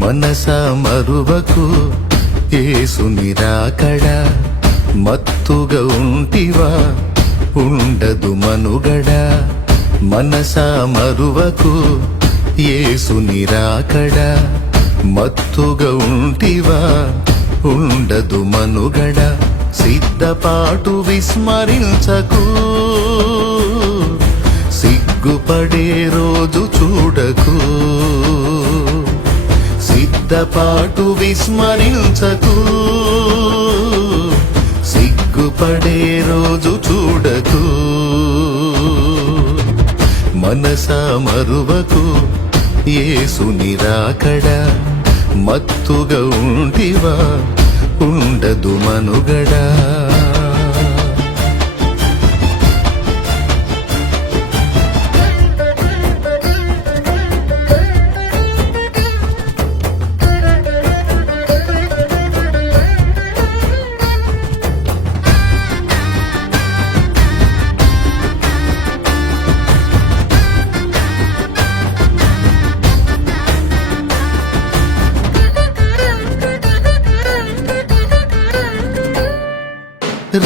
మనస మరువకు యేసుని రాకడ, మత్తుగా ఉంటివా ఉండదు మనుగడ. మనస మరువకు యేసుని రాకడ, మత్తుగా ఉంటివా ఉండదు మనుగడ. సిద్ధపాటు విస్మరించకు, సిగ్గుపడే రోజు చూడకు. సిద్ధపాటు విస్మరించకు, సిగ్గుపడే రోజు చూడకు. మనస మరువకు యేసుని రాకడ, మత్తుగా ఉంటివా ఉండదు మనుగడా.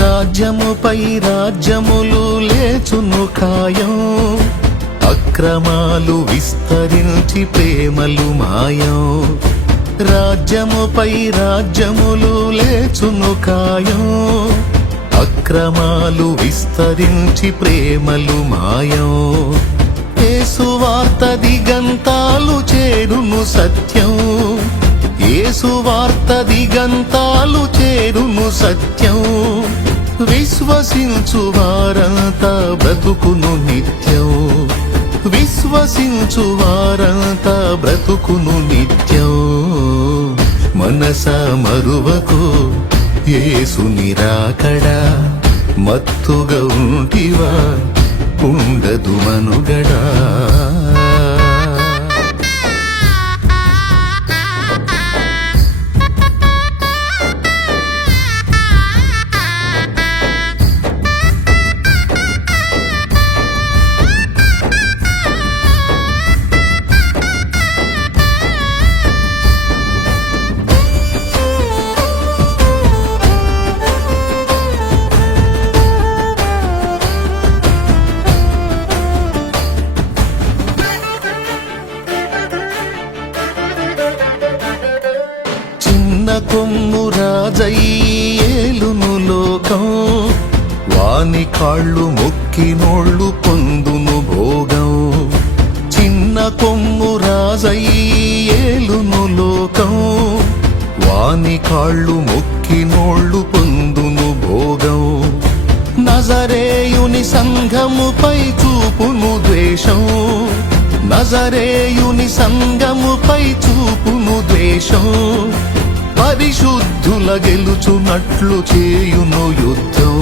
రాజ్యముపై రాజ్యములు లేచును ఖాయం, అక్రమాలు విస్తరించి ప్రేమలు మాయం. రాజ్యముపై రాజ్యములు లేచును ఖాయం, అక్రమాలు విస్తరించి ప్రేమలు మాయం. యేసు వార్త దిగంతాలు చేరును సత్యం, యేసు వార్త దిగంతాలు చేరును సత్యం. విశ్వసించు వారంతా బ్రతుకును నిత్యం, విశ్వసించు వారంతా బ్రతుకును నిత్యం. మనస మరువకు యేసుని రాకడ, మత్తుగా ఉంటివా ఉండదు మనుగడా. కొమ్ము రాజయ్యేలును లోకం, వాని కాళ్ళు మొక్కినోళ్ళు పొందును భోగం. చిన్న కొమ్ము రాజయ్యేలును లోకం, వాని కాళ్ళు మొక్కినోళ్ళు పొందును భోగం. నజరేయుని సంఘముపై చూపును ద్వేషం, నజరేయుని సంఘముపై చూపును ద్వేషం. పరిశుద్ధుల గెలుచునట్లు చేయును యుద్ధం,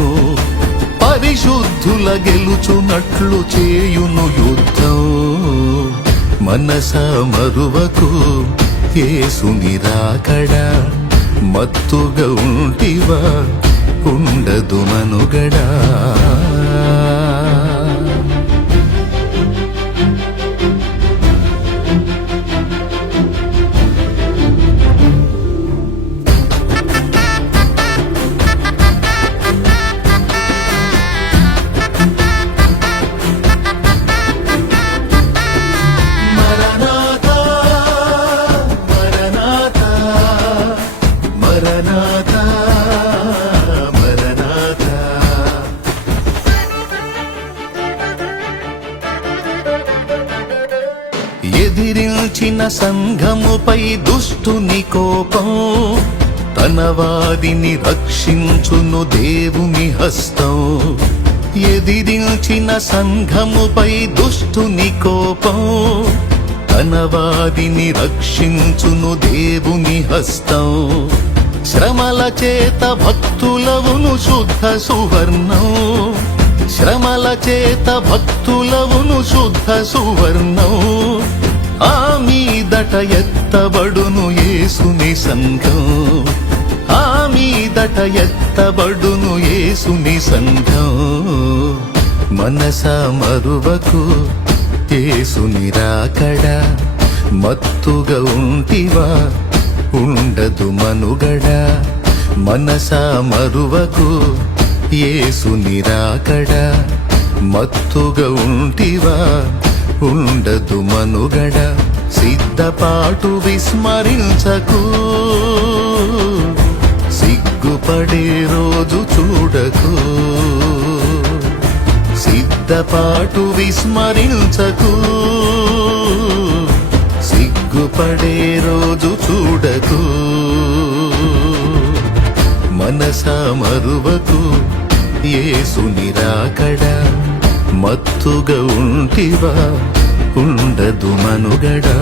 పరిశుద్ధుల గెలుచునట్లు చేయును యుద్ధం. మనస మరువకు యేసుని రాకడ, మత్తుగా ఉంటివా ఉండదు మనుగడా. మరణాతా మరణాతా ఎదిరించిన సంఘముపై దుష్టుని కోపం, తన వారిని రక్షించును దేవుని హస్తం. ఎదిరించిన సంఘముపై దుష్టుని కోపం, తన వారిని రక్షించును దేవుని హస్తం. శ్రమల చేత భక్తులవును శుద్ధ సువర్ణం, శ్రమల చేత భక్తులవును శుద్ధ సువర్ణం. ఆ మీదట ఎత్తబడును యేసుని సంఘం, ఆ మీదట ఎత్తబడును యేసుని సంఘం. మనస మరువకు యేసుని రాకడా, మత్తుగా ఉంటివా ఉండదు మనుగడ. మనస మరువకు యేసుని రాకడా, మత్తుగా ఉంటివా ఉండదు మనుగడ. సిద్ధపాటు విస్మరించకు, సిగ్గుపడే రోజు చూడకు. సిద్ధపాటు విస్మరించకు, సిగ్గుపడే రోజు చూడకు. మనస మరువకు యేసుని రాకడా, మత్తుగా ఉంటివా ఉండదు మనుగడా.